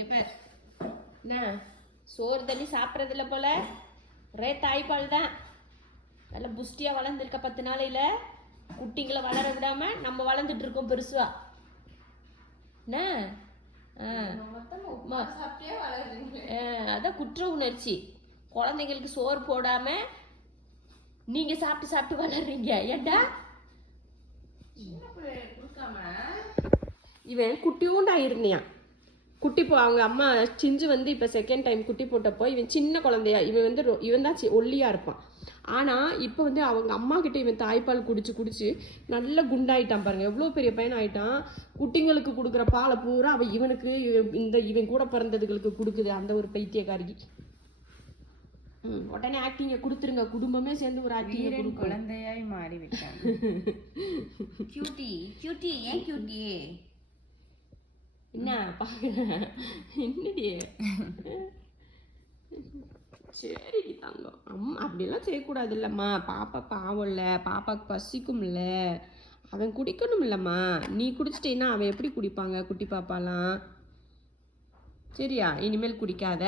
இங்கே பேர் என்ன சோறு தண்ணி சாப்பிட்றதில்ல போல ஒரே தாய்ப்பால் தான். நல்லா புஷ்டியாக வளர்ந்துருக்க 10 நாளையில் குட்டிங்களை வளர விடாமல் நம்ம வளர்ந்துட்டு இருக்கோம் பெருசுவா. என்ன அதான் குற்ற உணர்ச்சி. குழந்தைங்களுக்கு சோறு போடாமல் நீங்கள் சாப்பிட்டு சாப்பிட்டு வளர்றீங்க. ஏண்டா இவன் குட்டியூண்டா இருந்தான். குட்டி அவங்க அம்மா சிஞ்சு வந்து இப்போ செகண்ட் டைம் குட்டி போட்டப்போ இவன் சின்ன குழந்தையா இவன் தான் ஒல்லியாக இருப்பான். ஆனால் இப்போ வந்து அவங்க அம்மா கிட்ட இவன் தாய்ப்பால் குடிச்சு நல்ல குண்டாயிட்டான் பாருங்க. எவ்வளோ பெரிய பையன் ஆயிட்டான். குட்டிங்களுக்கு கொடுக்குற பாலை பூரா அவன் இவன் கூட பிறந்ததுகளுக்கு கொடுக்குது அந்த ஒரு பைத்தியக்காரிக்கு. உடனே ஆக்டிங்க கொடுத்துருங்க. குடும்பமே சேர்ந்து ஒரு ஆக்டிங் குழந்தையாய் மாறி விட்டான். கியூட்டி கியூட்டி ஏன் கியூட்டி என்ன பாக்குற என்னடி சரி தங்கம் அம்மா அப்படிலாம் செய்யக்கூடாது இல்லம்மா. பாப்பா பாவம் இல்லை, பாப்பாவுக்கு பசிக்கும் இல்லை, அவன் குடிக்கணும் இல்லம்மா. நீ குடிச்சிட்டேன்னா அவன் எப்படி குடிப்பாங்க குட்டி பாப்பாலாம்? சரியா இனிமேல் குடிக்காத.